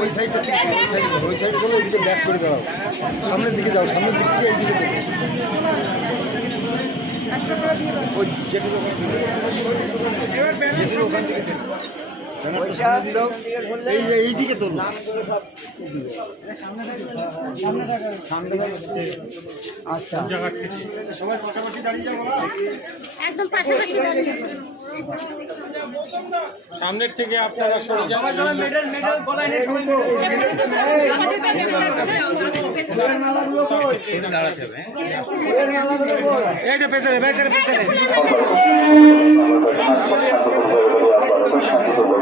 ওই সাইডটা থেকে ওই সাইডে ওই সাইডে চলো ওইদিকে ব্যাক করে দাঁড়াও। সামনের দিকে যাও সামনের দিক থেকে এইদিকে দেখো ওই যেটুকু ওখান থেকে এইদিকে আচ্ছা সবাই পাশাপাশি দাঁড়িয়ে যাব একদম পাশাপাশি দাঁড়িয়ে সামনের থেকে আপনারা সরে যান। এই যে পেছনে পেছনে পেছনে।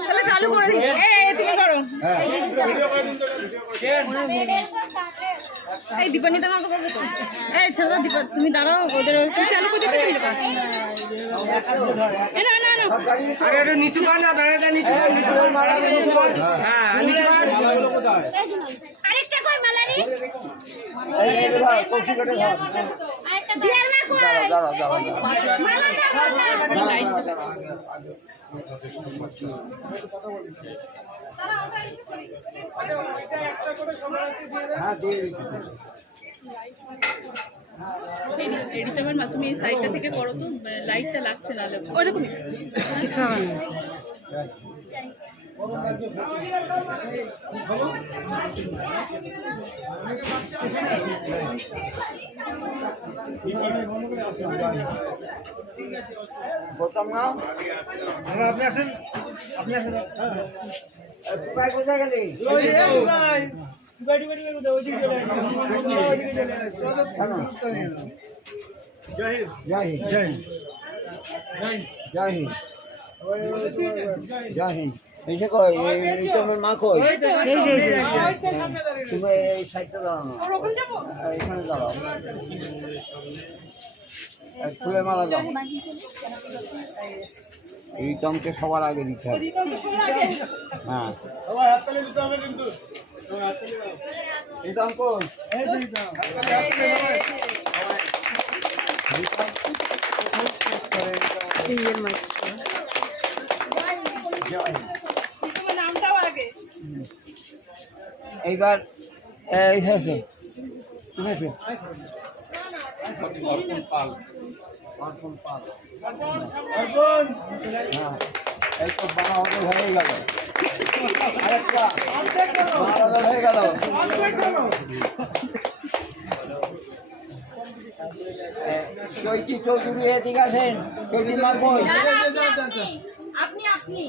তাহলে চালু করে দিই এই তুমি করো। এই দীপানি তোমাকে করবে তো। এই ছেলে দীপা তুমি দাঁড়াও ওদের তুমি চালু করে দিতে চাইলে না না না। আরে এটা নিচু কর না দাঁড়াটা নিচু কর নিচু কর মালাটা নিচু কর। হ্যাঁ নিচু কর। আরেকটা কই মালারি? আরেকটা আমার মা তুমি এই সাইডটা থেকে করো তো লাইটটা লাগছে না ওরকমই কিছু হবে না আপনি আসেন আপনি আসেন জয় হিন্দ জয় হিন্দ জয় হিন্দ জয় হিন্দ এসে কই এই তোমার মা কই? এই যে এই তুমি এই সাইডটা দাঁড়ানো এখানে দাঁড়াও আর ফুলের মালা দাও। এই চমকে সবার আগে দিতে হবে। হ্যাঁ। এই এইবার এই হয়েছে পাল হ্যাঁ এই তো বারো হাজার হয়ে গেল আরেকটা হয়ে গেল চৈতি চৌধুরী এদিকে আসেন চৈতি মা কই আপনি আপনি আমি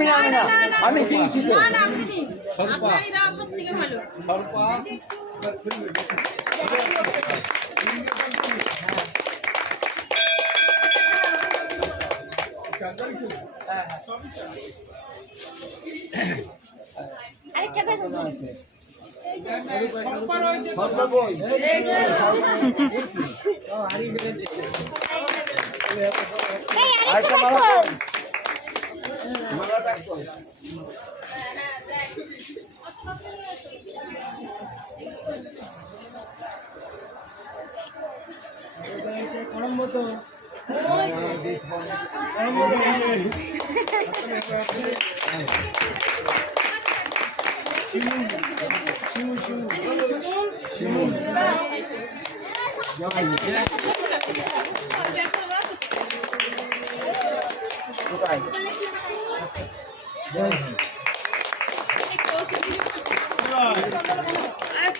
না আমি না। আমি দিয়েছি তো না না আপনি আপনারই দাও সব থেকে ভালো। আরেকটা কই সর্ব বই এই আরেকটা আরেকটা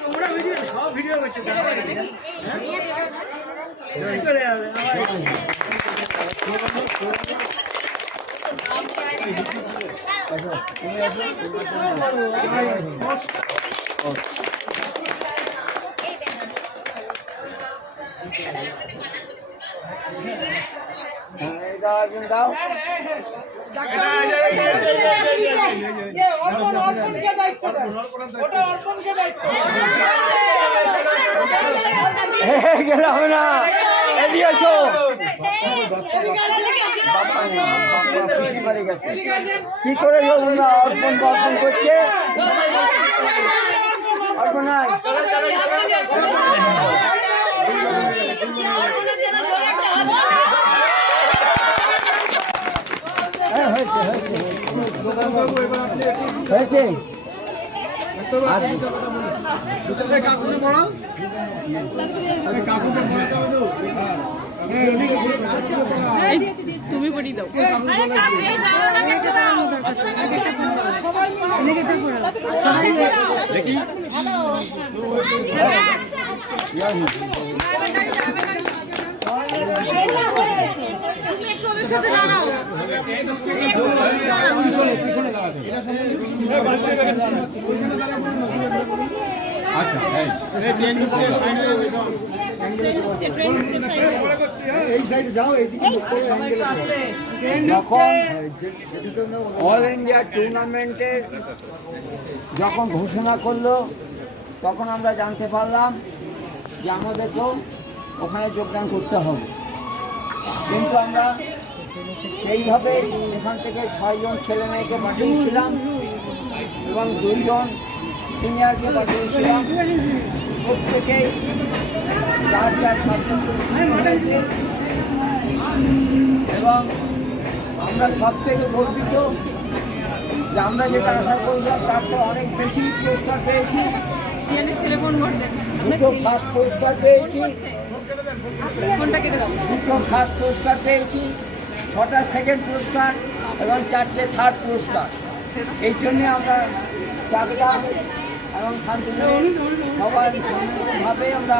তোমরা ভিডিও সব চলে যাবে দাও ওটা অর্পণকে দায়িত্ব হবে না এদিকে এসো কি করে না অর্পণ অর্পণ করছে অর্পণ হ্যাঁ, হয়েছে। হয়েছে। হয়েছে কাকুকে পড়াও কাকুকে পড়াতে হবে তুমি পড়িয়ে দাও এই। সাইডে যাও এইদিকে অল ইন্ডিয়া টুর্নামেন্টের যখন ঘোষণা করল তখন আমরা জানতে পারলাম যে আমাদেরকেও ওখানে যোগদান করতে হবে। কিন্তু আমরা সেইভাবে এখান থেকে ছয়জন ছেলে মেয়েকে পাঠিয়েছিলাম এবং দুইজন সিনিয়রকে পাঠিয়েছিলাম। প্রত্যেকেই চার হয়েছে। এবং আমরা সব থেকে গর্বিত যে আমরা যেটা আশা করলাম তার থেকে অনেক বেশি পুরস্কার পেয়েছি। দুটো ফার্স্ট পুরস্কার পেয়েছি। দুটো ফার্স্ট পুরস্কার পেয়েছি। ছটা সেকেন্ড পুরস্কার এবং চারটে থার্ড পুরস্কার। এই জন্যে আমরা চাকরা এবং শান্তিপুরে সবাই ভাবে আমরা